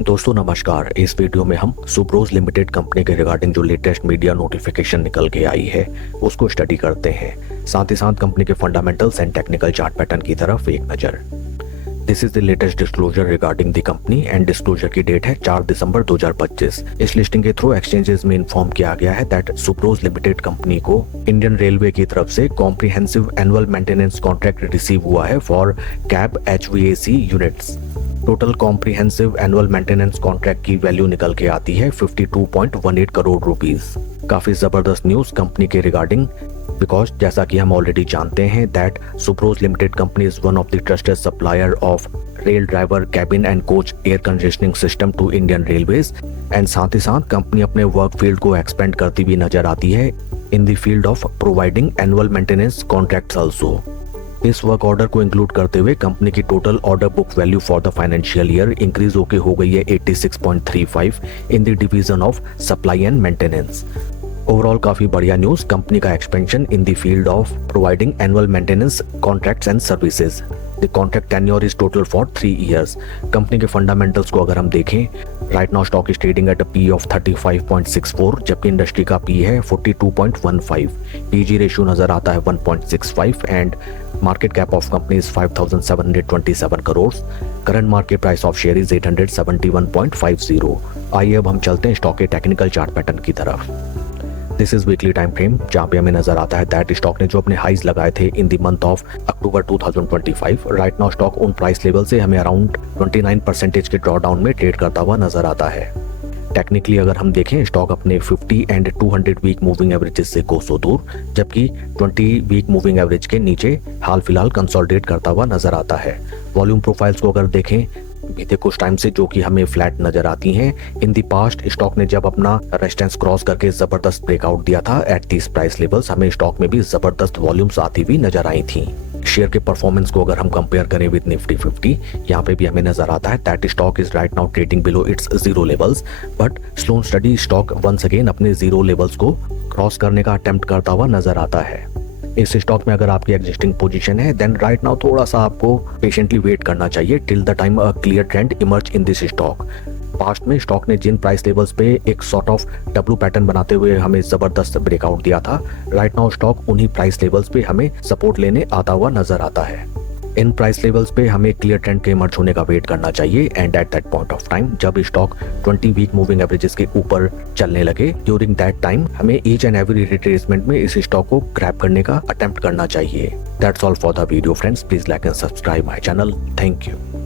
दोस्तों नमस्कार। इस वीडियो में हम सुप्रोज लिमिटेड कंपनी के रिगार्डिंग जो लेटेस्ट मीडिया नोटिफिकेशन निकल के आई है उसको स्टडी करते हैं। साथ ही साथ कंपनी के fundamentals and technical chart pattern की तरफ एक नज़र। This is the latest disclosure regarding the company and disclosure की डेट है 4 दिसंबर 2025। इस लिस्टिंग के थ्रू एक्सचेंजेस में इन्फॉर्म किया गया है दैट सुप्रोज लिमिटेड कंपनी को इंडियन रेलवे की तरफ से comprehensive annual maintenance contract receive हुआ है for cab HVAC units. Total comprehensive annual maintenance contract की वैल्यू निकल के आती है 52.18 करोड़ रुपीस। काफी जबरदस्त न्यूज कंपनी के रिगार्डिंग, बिकॉज जैसा कि हम ऑलरेडी जानते हैं दैट सुप्रोज limited company is one of the trusted supplier of rail driver cabin and coach air conditioning system to Indian Railways. And साथ ही साथ कंपनी अपने वर्क फील्ड को एक्सपेंड करती हुई नजर आती है in the field of providing annual maintenance contracts also. इस वर्क ऑर्डर को इंक्लूड करते हुए कंपनी की total order book value for the financial year increase होकर हो गई है 86.35 in the division of supply and maintenance. Overall काफी बढ़िया न्यूज, कंपनी का expansion in the field of providing annual maintenance contracts and services. The contract tenure is total for 3 years. Company के fundamentals को अगर हम देखें, right now stock is trading at a P of 35.64, जबकि industry का P है 42.15। PG ratio नजर आता है 1.65 and market cap of company is 5,727 crore. Current market price of share is 871.50। आइए अब हम चलते हैं स्टॉक के टेक्निकल चार्ट पैटर्न की तरफ। This is weekly time frame, जहां पे हमें नजर आता है दैट स्टॉक ने जो अपने हाइज लगाए थे in the month of October 2025, right now stock उन प्राइस लेवल से हमें अराउंड 29% के ड्रॉडाउन में ट्रेड करता हुआ नजर आता है। टेक्निकली अगर हम देखें, स्टॉक अपने 50 एंड 200 वीक मूविंग एवरेजेस से कोसों दूर, जबकि 20 वीक मूविंग एवरेज के नीचे हाल फिलहाल कंसोलिडेट करता हुआ नजर आता है। वॉल्यूम प्रोफाइल्स को अगर देखें, बीते कुछ टाइम से जो कि हमें फ्लैट नजर आती हैं। इन दी पास्ट स्टॉक ने जब अपना रेजिस्टेंस क्रॉस करके जबरदस्त ब्रेकआउट दिया था एट दिस प्राइस लेवल्स, हमें स्टॉक में भी जबरदस्त वॉल्यूम्स आती हुई नजर आई थी। शेयर के परफॉर्मेंस को अगर हम कंपेयर करें विद निफ्टी 50, यहाँ पे भी हमें नजर आता है that stock is right now trading below its zero levels, but slow and steady stock once again अपने जीरो लेवल्स को क्रॉस करने का अटेम्प्ट करता हुआ नजर आता है। इस स्टॉक में अगर आपकी एग्जिस्टिंग पोजीशन है देन राइट नाउ थोड़ा सा आपको पेशेंटली वेट करना चाहिए till the time a clear trend emerge in this stock. Past में स्टॉक ने जिन प्राइस लेवल्स पे एक सॉर्ट ऑफ डब्ल्यू पैटर्न बनाते हुए हमें जबरदस्त ब्रेकआउट दिया था, राइट नाउ स्टॉक उन्हीं प्राइस लेवल्स पे हमें सपोर्ट लेने आता हुआ नजर आता है। इन प्राइस लेवल्स पे हमें क्लियर ट्रेंड के इमर्ज होने का वेट करना चाहिए and at that point of time जब स्टॉक 20 वीक मूविंग एवरेजेस के ऊपर चलने लगे, ड्यूरिंग दैट टाइम हमें ईच एंड एवरी रिट्रेसमेंट में इस स्टॉक को ग्रैब करने का अटेम्प्ट करना चाहिए। That's all for the video friends, please like and subscribe my channel. Thank you.